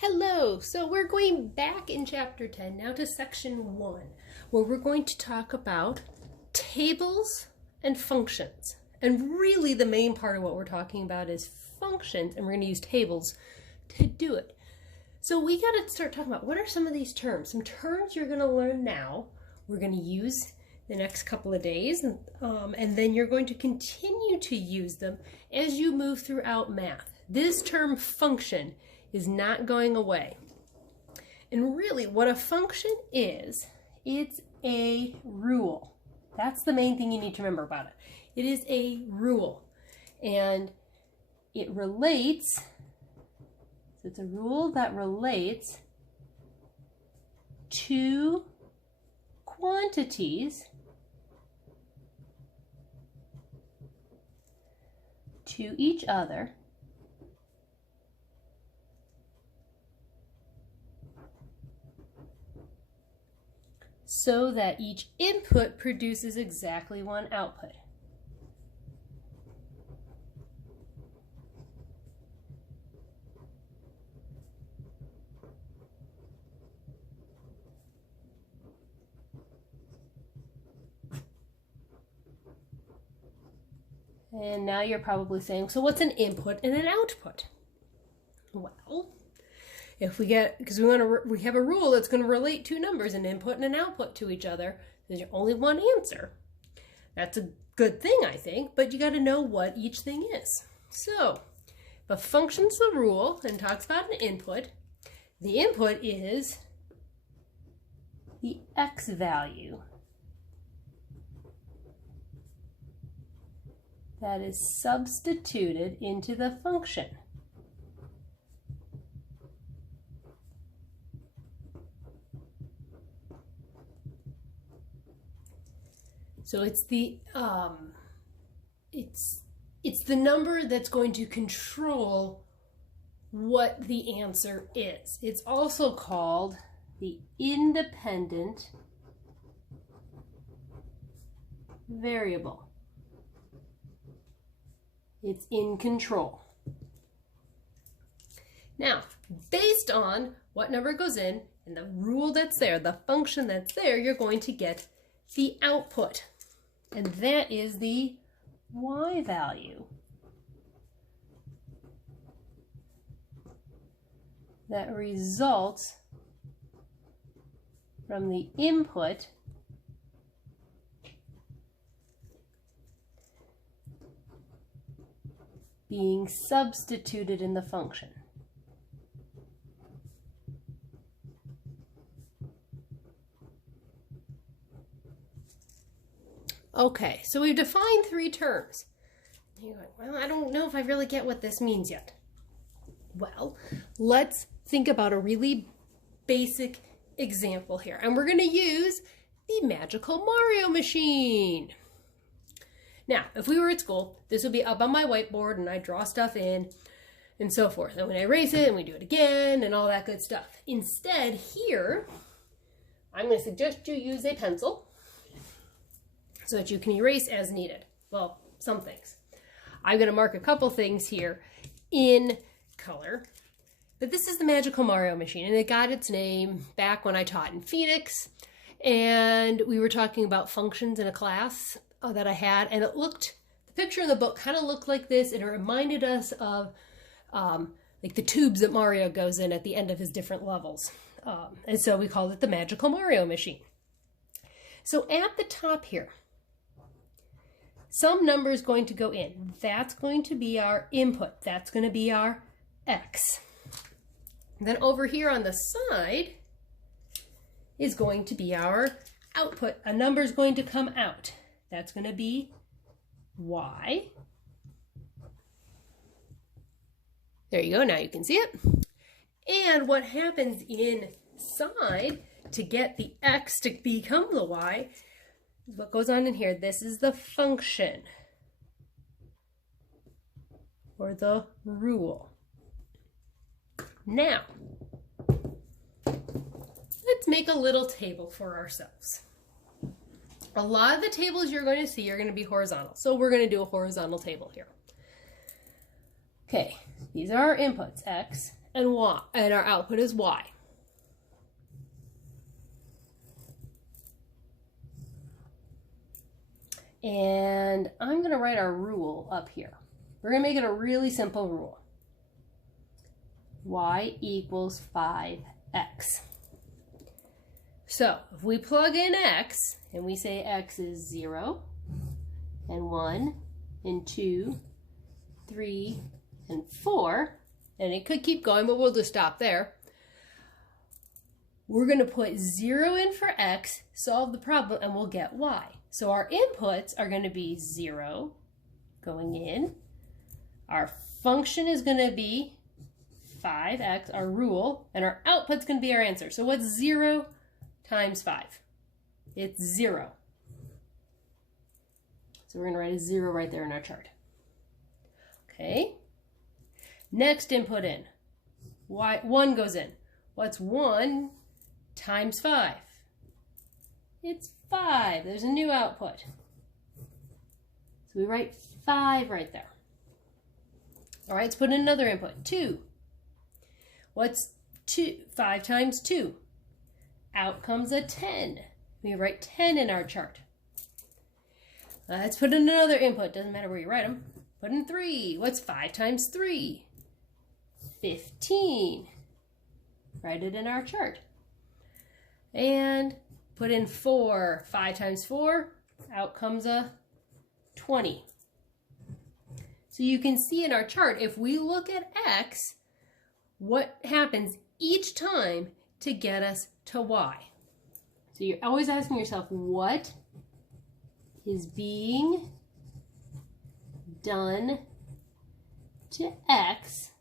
Hello, so we're going back in chapter 10 now to section 1 where we're going to talk about tables and functions. And really the main part of what we're talking about is functions, and we're going to use tables to do it. So we got to start talking about what are some of these terms. Some terms you're going to learn now, we're going to use the next couple of days, and then you're going to continue to use them as you move throughout math. This term function is not going away. And really what a function is, it's a rule. That's the main thing you need to remember about it. It is a rule, and it relates, so it's a rule that relates to quantities to each other so that each input produces exactly one output. And now you're probably saying, so what's an input and an output? Well, if we get, because we have a rule that's going to relate two numbers, an input and an output, to each other, there's only one answer. That's a good thing, I think, but you got to know what each thing is. So, if a function's the rule and talks about an input, the input is the x value that is substituted into the function. So it's the number that's going to control what the answer is. It's also called the independent variable. It's in control. Now, based on what number goes in and the rule that's there, the function that's there, you're going to get the output. And that is the y value that results from the input being substituted in the function. Okay, so we've defined three terms. You're like, well, I don't know if I really get what this means yet. Well, let's think about a really basic example here. And we're going to use the magical Mario machine. Now, if we were at school, this would be up on my whiteboard and I draw stuff in and so forth. And when I erase it and we do it again and all that good stuff. Instead, here, I'm going to suggest you use a pencil so that you can erase as needed. Well, some things. I'm going to mark a couple things here in color. But this is the magical Mario machine, and it got its name back when I taught in Phoenix. And we were talking about functions in a class that I had, and it looked, the picture in the book kind of looked like this, and it reminded us of like the tubes that Mario goes in at the end of his different levels. And so we called it the magical Mario machine. So at the top here, some number is going to go in. That's going to be our input. That's going to be our x. And then over here on the side is going to be our output. A number is going to come out. That's going to be y. There you go. Now you can see it. And what happens inside to get the x to become the y, what goes on in here, this is the function or the rule. Now, let's make a little table for ourselves. A lot of the tables you're going to see are going to be horizontal, so we're going to do a horizontal table here. Okay, these are our inputs, x and y, and our output is y. And I'm going to write our rule up here. We're going to make it a really simple rule. Y equals 5x. So if we plug in x, and we say x is 0, and 1, and 2, 3, and 4, and it could keep going, but we'll just stop there. We're going to put 0 in for x, solve the problem, and we'll get y. So our inputs are going to be 0 going in. Our function is going to be 5x, our rule, and our output's going to be our answer. So what's 0 times 5? It's 0. So we're going to write a 0 right there in our chart. Okay. Next input in. 1 goes in. What's 1 times 5? It's 5. There's a new output. So we write 5 right there. All right, let's put in another input. 2. What's 5 times 2? Out comes a 10. We write 10 in our chart. Let's put in another input. Doesn't matter where you write them. Put in 3. What's 5 times 3? 15. Write it in our chart. And put in 4. 5 times 4. Out comes a 20. So you can see in our chart, if we look at x, what happens each time to get us to y. So you're always asking yourself, what is being done to x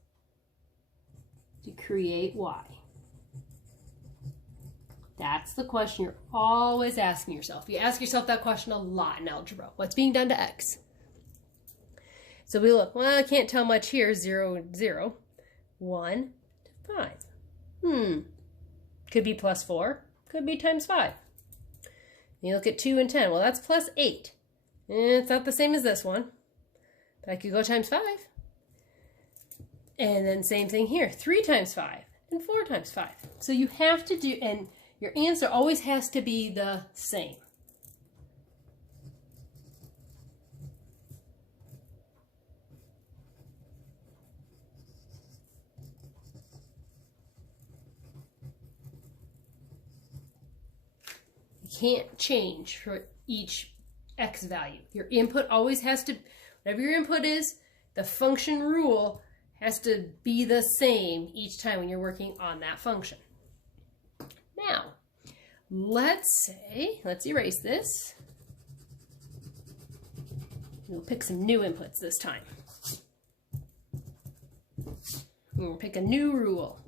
to create y? That's the question you're always asking yourself. You ask yourself that question a lot in algebra. What's being done to x? So we look, well, I can't tell much here. 0, 0. 1 to 5. Could be plus 4. Could be times 5. You look at 2 and 10. Well, that's plus 8. It's not the same as this one. But I could go times 5. And then same thing here. 3 times 5 and 4 times 5. So you have to do, and your answer always has to be the same. Can't change for each x value. Your input always has to, whatever your input is, the function rule has to be the same each time when you're working on that function. Now, let's erase this. We'll pick some new inputs this time. We'll pick a new rule.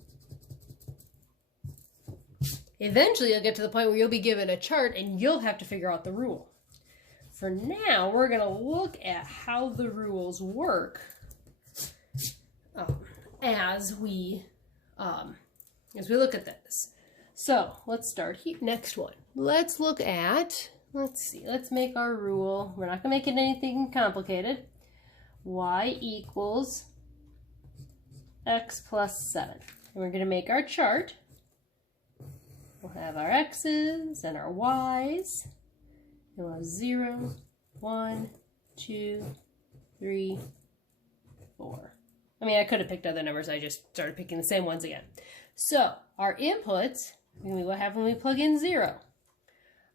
Eventually, you'll get to the point where you'll be given a chart and you'll have to figure out the rule. For now, we're going to look at how the rules work as we look at this. So let's start here. Next one. Let's look at, let's make our rule. We're not going to make it anything complicated. Y equals x plus 7. And we're going to make our chart. We'll have our x's and our y's. And we'll have 0, 1, 2, 3, 4. I mean, I could have picked other numbers. I just started picking the same ones again. So our inputs, what happens when we plug in 0?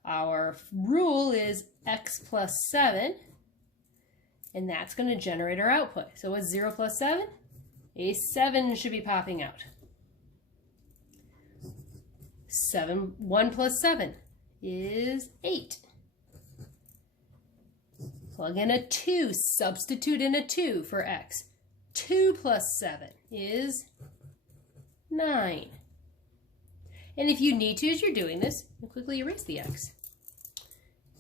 Our rule is x plus 7. And that's going to generate our output. So what's 0 plus 7? A 7 should be popping out. 1 plus 7 is 8. Plug in a 2, substitute in a 2 for x. 2 plus 7 is 9. And if you need to, as you're doing this, quickly erase the x.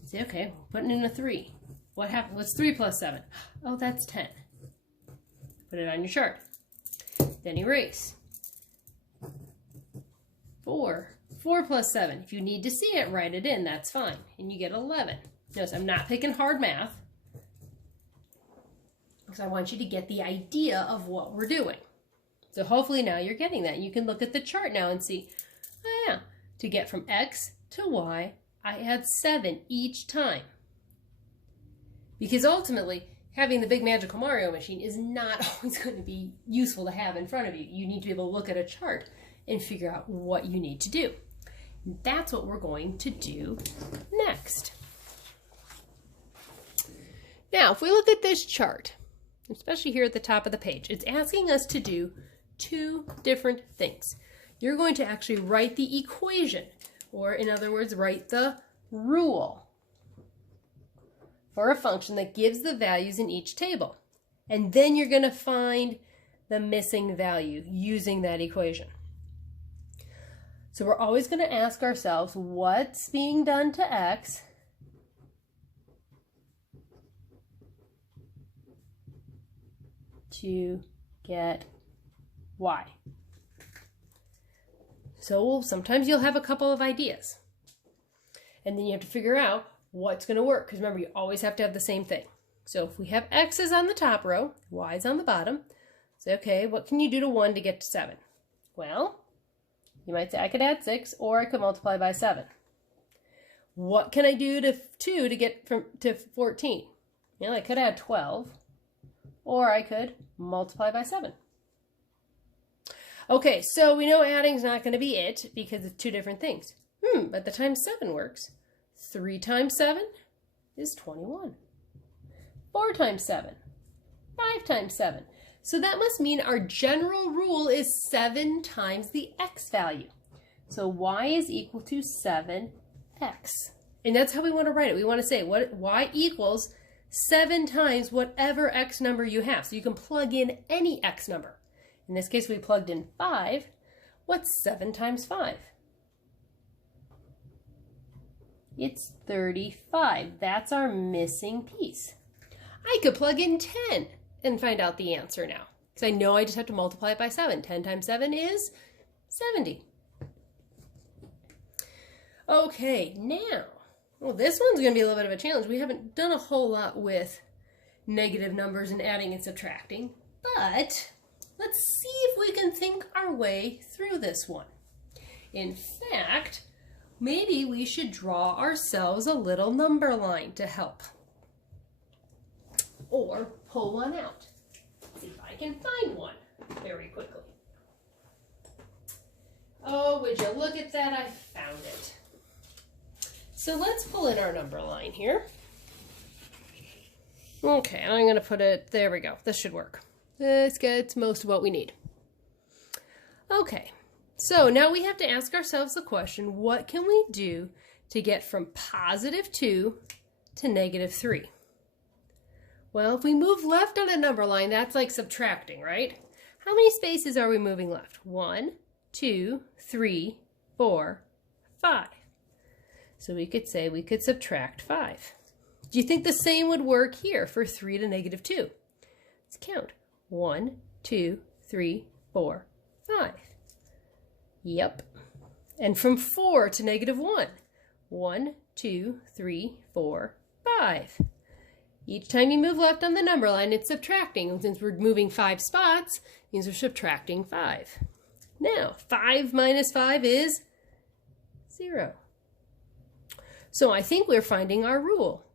Say, okay, putting in a 3. What happened? What's 3 plus 7? Oh, that's 10. Put it on your chart. Then erase. 4. 4 plus 7. If you need to see it, write it in. That's fine. And you get 11. Notice I'm not picking hard math because I want you to get the idea of what we're doing. So hopefully now you're getting that. You can look at the chart now and see, oh yeah, to get from X to Y, I add 7 each time. Because ultimately, having the big magical Mario machine is not always going to be useful to have in front of you. You need to be able to look at a chart and figure out what you need to do. That's what we're going to do next. Now, if we look at this chart, especially here at the top of the page, it's asking us to do 2 different things. You're going to actually write the equation, or in other words, write the rule for a function that gives the values in each table. And then you're going to find the missing value using that equation. So we're always going to ask ourselves, what's being done to X to get Y? So sometimes you'll have a couple of ideas. And then you have to figure out what's going to work. Because remember, you always have to have the same thing. So if we have X's on the top row, Y's on the bottom, say, okay, what can you do to 1 to get to 7? Well, you might say I could add 6, or I could multiply by 7. What can I do to 2 to get to 14? I could add 12, or I could multiply by 7. Okay, so we know adding's not going to be it because it's 2 different things. But the times 7 works. 3 times 7 is 21. 4 times 7, 5 times 7. So that must mean our general rule is 7 times the X value. So Y is equal to 7X. And that's how we want to write it. We want to say Y equals 7 times whatever X number you have. So you can plug in any X number. In this case, we plugged in 5. What's 7 times 5? It's 35. That's our missing piece. I could plug in 10 and find out the answer now. Because I know I just have to multiply it by 7. 10 times 7 is 70. Okay, now, well, this one's going to be a little bit of a challenge. We haven't done a whole lot with negative numbers and adding and subtracting, but let's see if we can think our way through this one. In fact, maybe we should draw ourselves a little number line to help. Or pull one out. See if I can find one very quickly. Oh, would you look at that? I found it. So let's pull in our number line here. Okay, I'm going to put it, there we go. This should work. This gets most of what we need. Okay, so now we have to ask ourselves the question, what can we do to get from positive 2 to negative 3? Well, if we move left on a number line, that's like subtracting, right? How many spaces are we moving left? 1, 2, 3, 4, 5. So we could say we could subtract 5. Do you think the same would work here for 3 to negative 2? Let's count. 1, 2, 3, 4, 5. Yep. And from 4 to negative 1. 1, 2, 3, 4, 5. Each time you move left on the number line, it's subtracting. And since we're moving 5 spots, it means we're subtracting 5. Now, 5 minus 5 is 0. So I think we're finding our rule.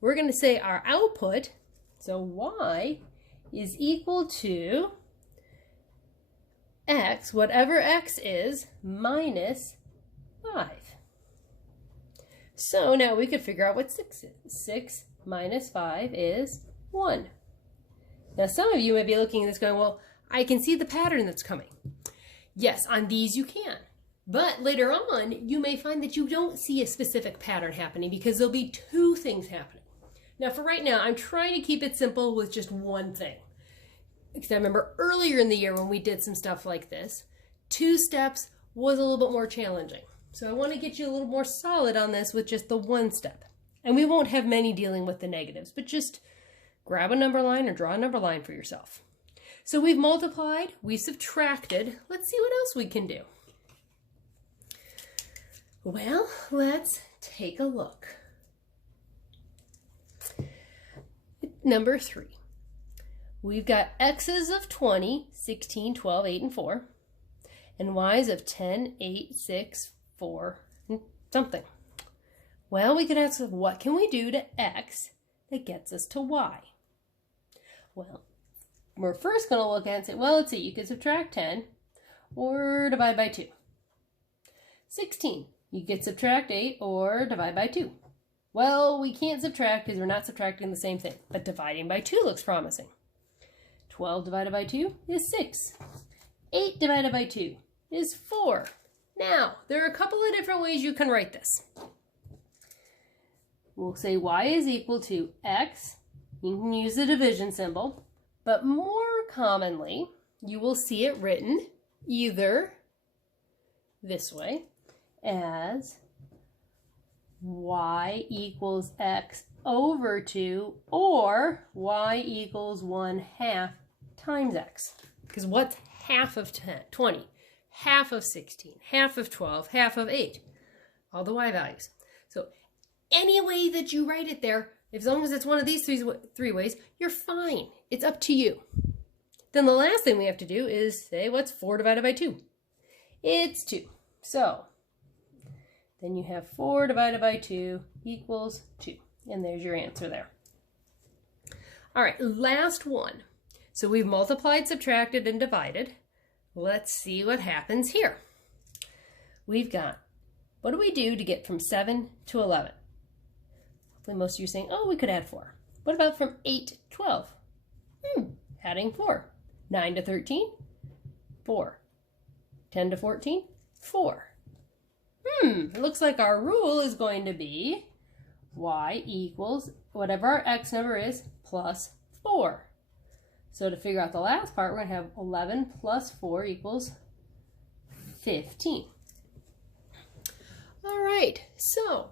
We're going to say our output, so Y, is equal to X, whatever X is, minus 5. So now we could figure out what 6 is. 6 minus 5 is 1. Now some of you may be looking at this going, well, I can see the pattern that's coming. Yes, on these you can. But later on, you may find that you don't see a specific pattern happening because there'll be 2 things happening. Now for right now, I'm trying to keep it simple with just one thing. Because I remember earlier in the year when we did some stuff like this, 2 steps was a little bit more challenging. So I want to get you a little more solid on this with just the 1 step. And we won't have many dealing with the negatives, but just grab a number line or draw a number line for yourself. So we've multiplied, we've subtracted. Let's see what else we can do. Well, let's take a look. Number 3. we've got x's of 20, 16, 12, 8, and 4, and y's of 10, 8, 6, 4, and something. Well, we could ask, what can we do to x that gets us to y? Well, we're first going to look at it and say, well, let's see, you could subtract 10 or divide by 2. 16, you could subtract 8 or divide by 2. Well, we can't subtract because we're not subtracting the same thing, but dividing by 2 looks promising. 12 divided by 2 is 6. 8 divided by 2 is 4. Now, there are a couple of different ways you can write this. We'll say y is equal to x. You can use the division symbol, but more commonly, you will see it written either this way as y equals x over 2 or y equals 1/2 times x. Because what's half of 20? Half of 16, half of 12, half of 8. All the y values. So any way that you write it there, as long as it's one of these three ways, you're fine. It's up to you. Then the last thing we have to do is say, what's 4 divided by 2? It's 2. So then you have 4 divided by 2 equals 2. And there's your answer there. All right, last one. So we've multiplied, subtracted, and divided. Let's see what happens here. We've got, what do we do to get from 7 to 11? Hopefully most of you are saying, oh, we could add 4. What about from 8 to 12? Adding 4. 9 to 13? 4. 10 to 14? 4. It looks like our rule is going to be y equals whatever our x number is plus 4. So to figure out the last part, we're going to have 11 plus 4 equals 15. All right, so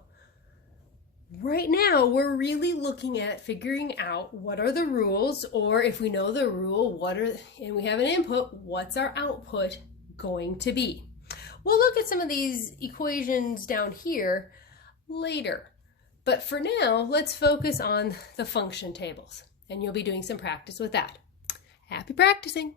right now we're really looking at figuring out what are the rules, or if we know the rule, and we have an input, what's our output going to be? We'll look at some of these equations down here later. But for now, let's focus on the function tables, and you'll be doing some practice with that. Happy practicing!